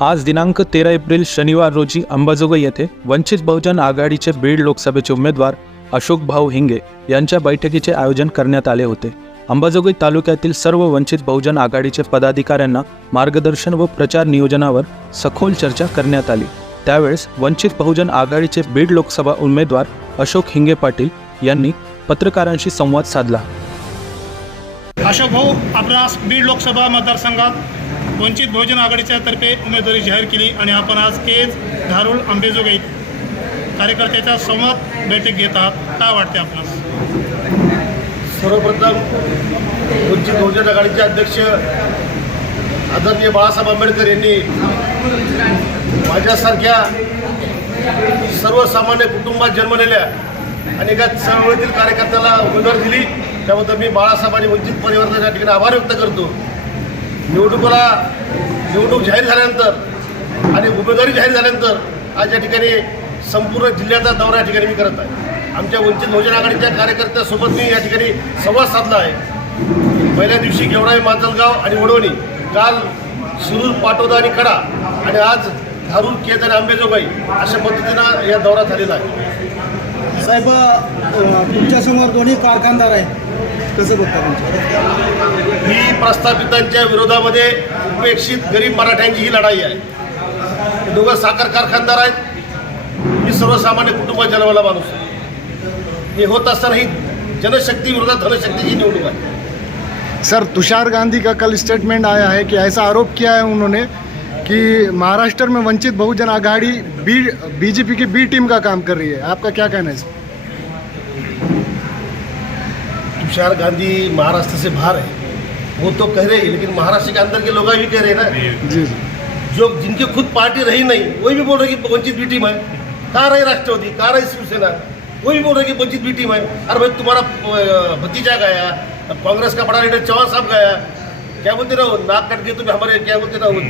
आज दिनांक तेरा एप्रिल शनिवार रोजी अंबाजोगाई येथे वंचित बहुजन आघाडीचे बीड लोकसभेचे उमेदवार अशोक भाऊ हिंगे यांच्या बैठकीचे आयोजन करण्यात आले होते. अंबाजोगाई तालुक्यातील सर्व वंचित बहुजन आघाडीचे पदाधिकाऱ्यांना मार्गदर्शन व प्रचार नियोजनावर सखोल चर्चा करण्यात आली. त्यावेळेस वंचित बहुजन आघाडीचे बीड लोकसभा उमेदवार अशोक हिंगे पाटील यांनी पत्रकारांशी संवाद साधला. अशोक भाऊ आपणास बीड लोकसभा मतदारसंघात वंचित बहुजन आघाडीच्या तर्फे उमेदवारी जाहीर केली आणि आपण आज केज धारूळ आंबेजोगाई कार्यकर्त्याच्या संवाद बैठक घेत आहात. काय वाटते आपणास सर्वप्रथम वंचित बहुजन आघाडीचे अध्यक्ष आदरणीय बाळासाहेब आंबेडकर यांनी माझ्यासारख्या सर्वसामान्य कुटुंबात जन्मलेल्या अनेका चळवळीतील कार्यकर्त्याला उमेदवारी दिली. त्याबद्दल मी बाळासाहेब आणि वंचित परिवाराचा या ठिकाणी आभार व्यक्त करतो. निवडणुकीला निवडणूक जाहीर झाल्यानंतर आणि उमेदवारी जाहीर झाल्यानंतर आज या ठिकाणी संपूर्ण जिल्ह्याचा दौरा या ठिकाणी मी करत आहे. आमच्या वंचित बहुजन आघाडीच्या कार्यकर्त्यासोबत मी या ठिकाणी संवाद साधला आहे. पहिल्या दिवशी गेवराई माजलगाव आणि वडवणी काल सुरूर पाटोदा आणि कडा आणि आज धारूर केज आणि आंबेजोगाई अशा पद्धतीनं या दौरा झालेला आहे. साहेब तुमच्यासमोर दोन्ही कारखानदार आहेत. कसं बघता तुमचं? ही प्रस्थापितांच्या विरोधामध्ये उपेक्षित गरीब मराठ्यांची ही लढाई आहे. हे दोघं साखर कारखानदार आहेत. मी सर्वसामान्य कुटुंबात जन्माला माणूस आहे. हे होत असताना ही जनशक्ती विरोधात धनशक्तीची निवडणूक आहे. सर तुषार गांधी का कल स्टेटमेंट आया है कि ऐसा आरोप किया है उन्होंने कि महाराष्ट्र में वंचित बहुजन आघाड़ी बी बीजेपी की बी टीम का काम कर रही है? आपका क्या कहना है सर तुषार गांधी महाराष्ट्र से बाहर है वो तो कह रहे हैं लेकिन महाराष्ट्र के अंदर के लोग भी कह रहे हैं ना। जी जो। जिनकी खुद पार्टी रही नहीं वही भी बोल रहे कि वंचित बी टीम है। कहाँ रही राष्ट्रवादी? कहाँ रही शिवसेना? वही बोल रहे कि वंचित बी टीम है। अरे भाई तुम्हारा भतीजा गया कांग्रेस का बड़ा लीडर चौहान साहब गया। क्या बोलते ना वो, नाक कट के तुम्हें हमारे क्या बोलते ना वो,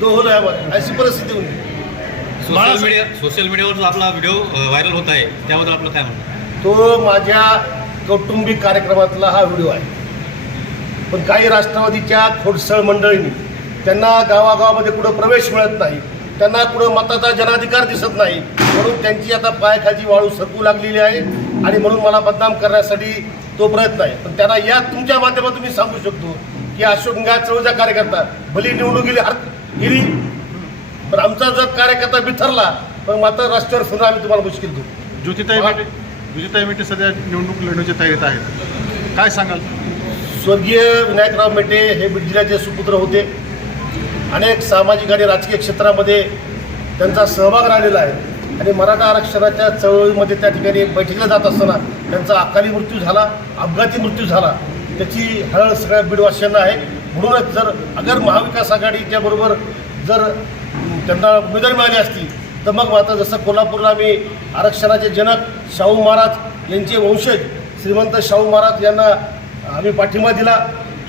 दो हो रहे हमारे। ऐसी परिस्थिती होती सोशल मीडिया सोशल मीडियावर आपला व्हिडिओ व्हायरल होत आहे त्याबद्दल आपलं काय म्हणणं? तो माझ्या कौटुंबिक कार्यक्रमातला हा व्हिडिओ आहे. पण काही राष्ट्रवादीच्या खोडसळ मंडळींनी त्यांना गावागावामध्ये कुठं प्रवेश मिळत नाही त्यांना कुठं मताचा जनाधिकार दिसत नाही म्हणून त्यांची आता पायाखाली वाळू सरकू लागलेली आहे आणि म्हणून मला बदनाम करण्यासाठी तो प्रयत्न आहे. पण त्यांना या तुमच्या माध्यमातून मी सांगू शकतो की अशोक गा चळूचा कार्यकर्ता भली निवडून गेली हर गेली. पण आमचा जर कार्यकर्ता बिथरला पण मात्र रस्त्यावर सुद्धा आम्ही तुम्हाला मुश्किल करू. ज्योतिताई मेटे मेटे सध्या निवडणूक लढण्याच्या तयारीत आहेत. काय सांगाल? स्वर्गीय विनायकराव मेटे हे बीड जिल्ह्याचे सुपुत्र होते. अनेक सामाजिक आणि राजकीय क्षेत्रामध्ये त्यांचा सहभाग राहिलेला आहे. आणि मराठा आरक्षणाच्या चळवळीमध्ये त्या ठिकाणी बैठकीला जात असताना त्यांचा अकाली मृत्यू झाला अपघाती मृत्यू झाला. त्याची हळहळ सगळ्या बीडवासियांना आहे. म्हणूनच जर अगर महाविकास आघाडीच्या बरोबर जर त्यांना उमेदवारी मिळाली असती तर मग मात्र जसं कोल्हापूरला आम्ही आरक्षणाचे जनक शाहू महाराज यांचे वंशज श्रीमंत शाहू महाराज यांना आम्ही पाठिंबा दिला.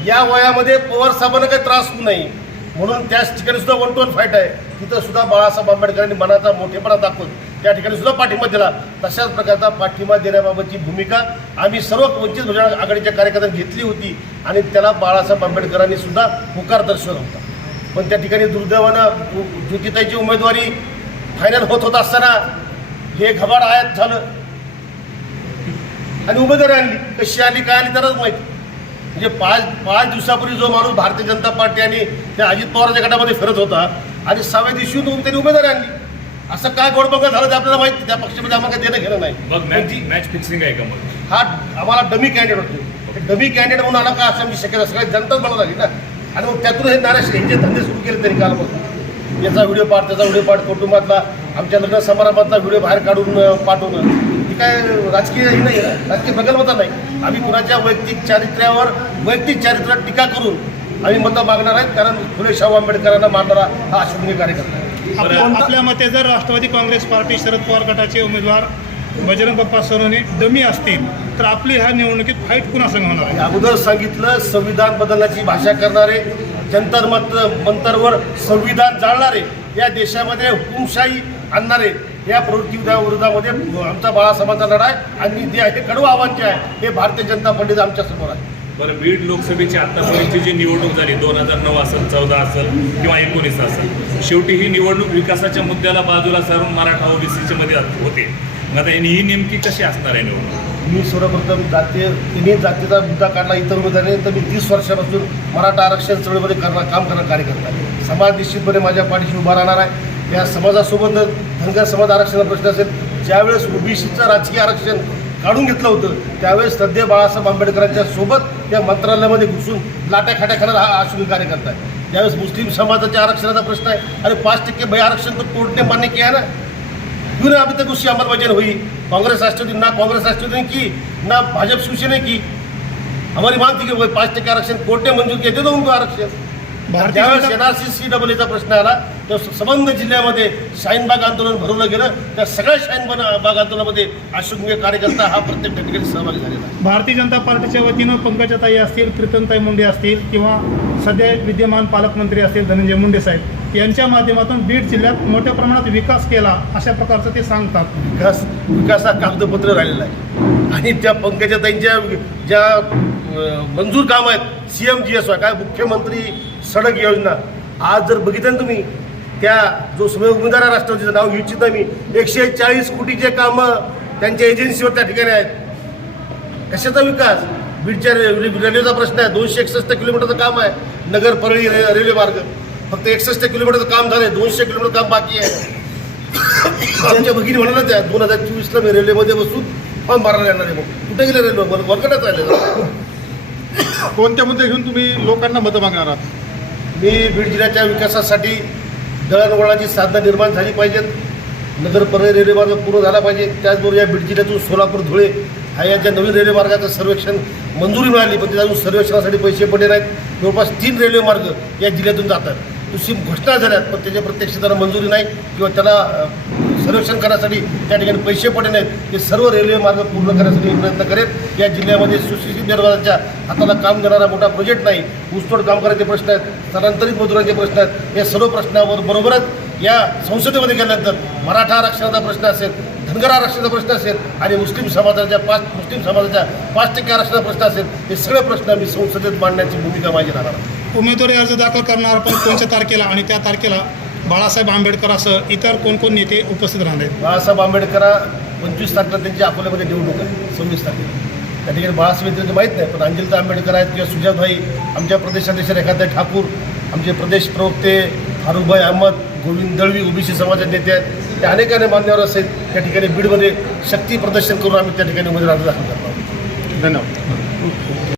या वयामध्ये पवार साहेबांना काही त्रास होऊ नये म्हणून त्याच ठिकाणी सुद्धा वन टू वन फाईट आहे. तिथं सुद्धा बाळासाहेब आंबेडकरांनी मनाचा मोठेपणा दाखवून त्या ठिकाणी सुद्धा पाठिंबा दिला. तशाच प्रकारचा पाठिंबा देण्याबाबतची भूमिका आम्ही सर्व वंचित बहुजन आघाडीच्या कार्यकर्त्यांनी घेतली होती आणि त्याला बाळासाहेब आंबेडकरांनी सुद्धा होकार दर्शवला होता. पण त्या ठिकाणी दुर्दैवानं ज्योतिताईची उमेदवारी फायनल होत होत असताना हे घबाड आयात झालं. आणि उमेदवारी आणली. कशी आली काय आली तरच माहिती. म्हणजे पाच पाच दिवसापूर्वी जो माणूस भारतीय जनता पार्टी आणि त्या अजित पवारच्या गटामध्ये फिरत होता आणि सहाव्या दिवशी तो त्यांनी उमेदवारी आणली. असं काय गोडबंग झालं ते आपल्याला माहिती. त्या पक्षामध्ये आम्हाला काही देणं घेणं नाही. मॅच फिक्सिंग आहे का मग? हा आम्हाला डमी कॅन्डिडेट होतो. डमी कॅन्डिडेट म्हणून आला का असं आमची शक्यता सगळ्या जनताच म्हणत आली ना. आणि मग त्यातून हे नाराज यांचे धंदे सुरू केले त्यांनी कालपासून. याचा व्हिडिओ पाठ त्याचा व्हिडिओ पाठ कुटुंबातला आमच्या लग्न समारंभातला व्हिडिओ बाहेर काढून पाठवणं. ही काय राजकीय ही नाही आहे. राजकीय प्रगल्भता नाही. आम्ही कुणाच्या वैयक्तिक चारित्र्यावर वैयक्तिक चारित्र्यात टीका करून आम्ही मतं मागणार आहेत कारण फुले शाहू आंबेडकरांना मानणारा हा अश्वनी कार्यकर्ता आहे. आपल्या मते जर राष्ट्रवादी काँग्रेस पार्टी शरद पवार गटाचे उमेदवार बजरंग बाप्पा सोनवणे डमी असतील तर आपली ह्या निवडणुकीत फाईट कुणासंग होणार आहे? अगोदर सांगितलं संविधान बदलण्याची भाषा करणारे जंतर मत मंतरवर संविधान जाळणारे या देशामध्ये हुकुमशाही आणणारे या प्रवृत्ती विरोधामध्ये आमचा बाळासाहेबांचा लढा आहे आणि जे आहे ते कडू आव्हान जे आहे हे भारतीय जनता पार्टीचं आमच्यासमोर आहे. बरं बीड लोकसभेची आत्तापर्यंतची जी निवडणूक झाली दोन हजार नऊ असेल चौदा असेल किंवा एकोणीस असेल शेवटी ही निवडणूक विकासाच्या मुद्द्याला बाजूला सारून मराठा ओबीसीच्या मध्ये होते. आता ही नेमकी कशी असणार आहे निवडणूक? मी सर्वप्रथम जातीय तिन्ही जातीचा मुद्दा काढला इतर उमेदवारांनी तर मी तीस वर्षापासून मराठा आरक्षण चळवळीमध्ये करणार काम करणार कार्यकर्ता. आहे समाज निश्चितपणे माझ्या पाठीशी उभा राहणार आहे. या समाजासोबत धनगर समाज आरक्षणाचा प्रश्न असेल ज्यावेळेस ओबीसीचं राजकीय आरक्षण काढून घेतलं होतं त्यावेळेस सध्या बाळासाहेब आंबेडकरांच्या सोबत या मंत्रालयामध्ये घुसून लाट्या खाट्या खाणार हा अश्विनी कार्यकर्ता आहे. त्यावेळेस मुस्लिम समाजाच्या आरक्षणाचा प्रश्न आहे अरे पाच टक्के भय आरक्षण तर कोर्टने मान्य केलं ना? क्यों ना अभी तक उसकी अंमलबजावनी हुई। कांग्रेस राष्ट्रवादी ना कांग्रेस राष्ट्रवादी ने की ना भाजपा शिवसेना की। हमारी मांग थी कि वो पाँच टक्के आरक्षण कोर्ट ने मंजूर किया दे दो उनको आरक्षण। भारतीय ज्यावेळेस जनता- एनआरसी सी डबल एचा प्रश्न आला तर संबंध जिल्ह्यामध्ये शाहीनबाग आंदोलन भरवलं गेलं त्या सगळ्या शाहीनबाग बाग आंदोलनामध्ये अशोक कार्यकर्ता हा प्रत्येक ठिकाणी सहभागी झालेला भारतीय जनता पार्टीच्या वतीनं पंकजाताई असतील कीर्तनताई मुंडे असतील किंवा सध्या विद्यमान पालकमंत्री असतील धनंजय मुंडे साहेब यांच्या माध्यमातून बीड जिल्ह्यात मोठ्या प्रमाणात विकास केला अशा प्रकारचं ते सांगतात. विकास विकास हा कागदपत्र राहिलेला आहे. आणि त्या पंकजाताईंच्या ज्या मंजूर काम आहेत C M G S Y काय मुख्यमंत्री सडक योजना आज जर बघितलं ना तुम्ही त्या जो समय उमेदवार राष्ट्रवादीचं नाव घेऊ इच्छित मी. एकशे चाळीस कोटीचे कामं त्यांच्या एजन्सीवर त्या ठिकाणी आहेत. कशाचा विकास? बीडच्या रेल्वेचा प्रश्न आहे. दोनशे एकसष्ट किलोमीटरचं काम आहे. नगर परळी रे- रेल्वे मार्ग. फक्त एकसष्ट किलोमीटरचं काम झालं दोनशे किलोमीटर काम बाकी आहे. आमच्या भगिनी म्हणाला त्या दोन हजार चोवीसला मी रेल्वेमध्ये बसून फॉर्म भरायला येणार आहे मग कुठे गेले रेल्वे? वर- वरकटच राहिले. कोणत्या मुद्दे घेऊन तुम्ही लोकांना मतं मागणार आहात? मी बीड जिल्ह्याच्या विकासासाठी दळणवळणाची साधनं निर्माण झाली पाहिजेत. नगर परळी रेल्वे मार्ग पूर्ण झाला पाहिजे. त्याचबरोबर या बीड जिल्ह्यातून सोलापूर धुळे हा या ज्या नवीन रेल्वे मार्गाचं सर्वेक्षण मंजुरी मिळाली पण अजून सर्वेक्षणासाठी पैसे पडले नाहीत. जवळपास तीन रेल्वे मार्ग या जिल्ह्यातून जातात. दुसरी घोषणा झाल्यात पण त्याच्या प्रत्यक्ष त्याला मंजुरी नाही किंवा त्याला संरक्षण सर्वेक्षण करण्यासाठी त्या ठिकाणी पैसे पडले नाहीत. हे सर्व रेल्वे मार्ग पूर्ण करण्यासाठी प्रयत्न करेल. या जिल्ह्यामध्ये सुशिक्षित निर्माणाच्या हाताला काम देणारा मोठा प्रोजेक्ट नाही. ऊसतोड कामगारांचे प्रश्न आहेत स्थलांतरित मजुरांचे प्रश्न आहेत. या सर्व प्रश्नावर बरोबरच या संसदेमध्ये गेल्यानंतर मराठा आरक्षणाचा प्रश्न असेल धनगर आरक्षणाचा प्रश्न असेल आणि मुस्लिम समाजाच्या पाच मुस्लिम समाजाच्या पाच टक्के आरक्षणाचा प्रश्न असेल हे सगळे प्रश्न मी संसदेत मांडण्याची भूमिका माझी राहणार. उमेदवारी अर्ज दाखल करणार आपण कोणत्या तारखेला आणि त्या तारखेला बाळासाहेब आंबेडकरांसह इतर कोण कोण नेते उपस्थित राहणार आहेत? बाळासाहेब आंबेडकर पंचवीस तारखेला त्यांची अकोल्यामध्ये निवडणूक आहे सव्वीस तारखेला. त्या ठिकाणी बाळासाहेब त्यांचं माहीत नाही पण अंजलिता आंबेडकर आहेत किंवा सुजातभाई आमच्या प्रदेशाध्यक्ष रेखाताई ठाकूर आमचे प्रदेश प्रवक्ते फारुखभाई अहमद गोविंद दळवी ओबीसी समाजाचे नेते आहेत. त्या अनेकाने मान्यवर असेल त्या ठिकाणी बीडमध्ये शक्ती प्रदर्शन करून आम्ही त्या ठिकाणी उमेदवार दाखल करणार धन्यवाद.